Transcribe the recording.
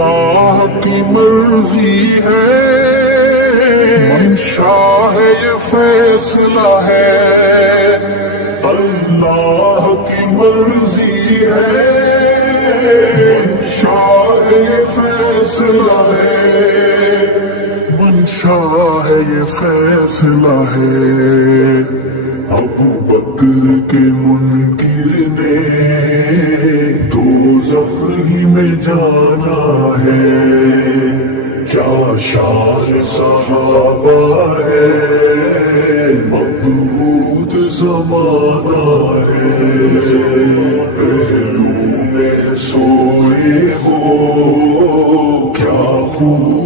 अल्लाह की मर्जी है, मंशा है ये फैसला है। अल्लाह की मर्जी है, मंशा है ये फैसला है, मंशा है ये फैसला है। अबू बकर के मुनकिर ने दोज़ख ही में जाना है, क्या शान सहाबा है, मबरूद ज़माना है। पहलू में सोए हो क्या खूब